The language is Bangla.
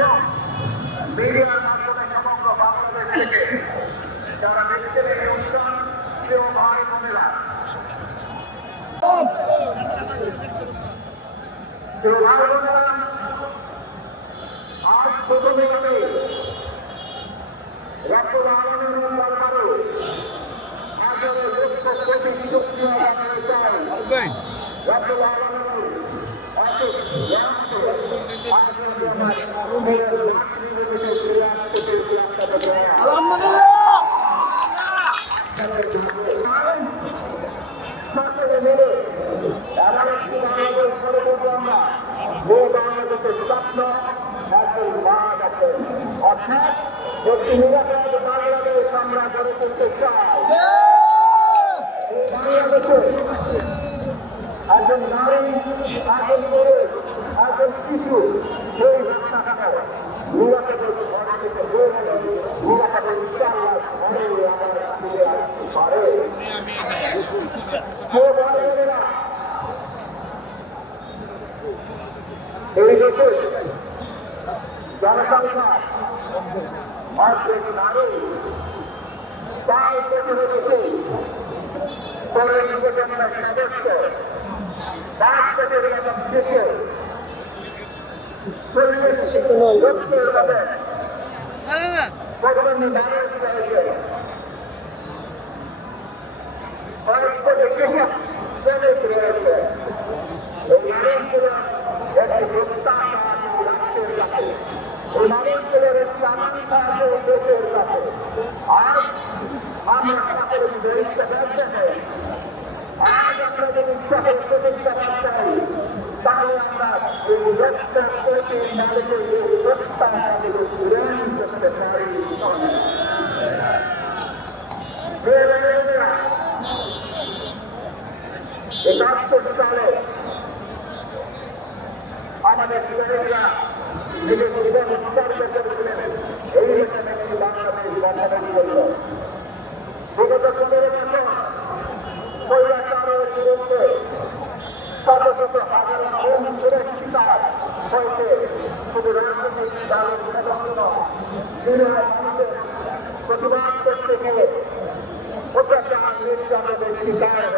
এবং মিডিয়ার মাধ্যমে সমগ্র বাংলাদেশ থেকে যারা দেখছেন এই অনুষ্ঠান, প্রিয় ভাই বোনেরা, প্রিয় ভাই বোনেরা, আজ প্রথমে আমি রব্বুল আলামিনের দরবারে আজকের লক্ষ্য কোটি শুকরিয়া জানাতে চাই। রব্বুল আলামিনের অশেষ রহমত আজ আমি আমার রুহের মাতৃভূমিতে ফিরে আসতে পেরেছি আপনাদের দয়া। আলহামদুলিল্লাহ। সকলে মিলে এমন একটি বাংলাদেশ গড়ে তুলব আমরা, যে বাংলাদেশের স্বপ্ন একজন মাঠ আছে, অর্থাৎ একটি নিরাপদ বাংলাদেশ আমরা গড়ে তুলতে চাই। বাংলাদেশে একজন নারী, একজন পুরুষ, একজন শিশু সেই রাস্তাঘাটে নিরাপদ ঘর থেকে বের হলে নিরাপদ ইনশাআল্লাহ ঘরে আমরা ফিরে আসতে পারে। এই দেশে জনসংখ্যা অর্ধেক নারী, তাই বছরে বেশি পরে নির্বাচনের সদস্য 5 কোটির এবং শিশু 40 লক্ষের মধ্যে প্রথমে নারী রয়েছে, কয়েক কোটি কৃষক শ্রমিক রয়েছে। এই নারীগুলো একটি প্রত্যাশা আছে রাষ্ট্রের কাছে, এই নারীগুলোর একটি আকাঙ্ক্ষা আছে দেশের কাছে। আজ আমরা সকলে দায়িত্ব ব্যর্থ হই, আজ আমরা যদি সকল প্রতিষ্ঠা করতে হই, তাহলে আমরা এই লক্ষ্য কোটি নারীদের এই প্রত্যাশাগুলো পূরণ করতে পারি। একাত্তর সালে আমাদের শহীদরা নিজের জীবন উৎসর্গ করেছিলেন এই রকম একটি বাংলাদেশ গঠনের জন্য। বিগত 15 বছর স্বৈরাচারের বিরুদ্ধে শত শত হাজার খুন সুরক্ষিতা হয়েছে। শুধু রাজনৈতিক দলের সদস্য নিরীহ মানুষের প্রতিবাদ করতে গিয়ে অত্যাচার নির্যাতনের শিকার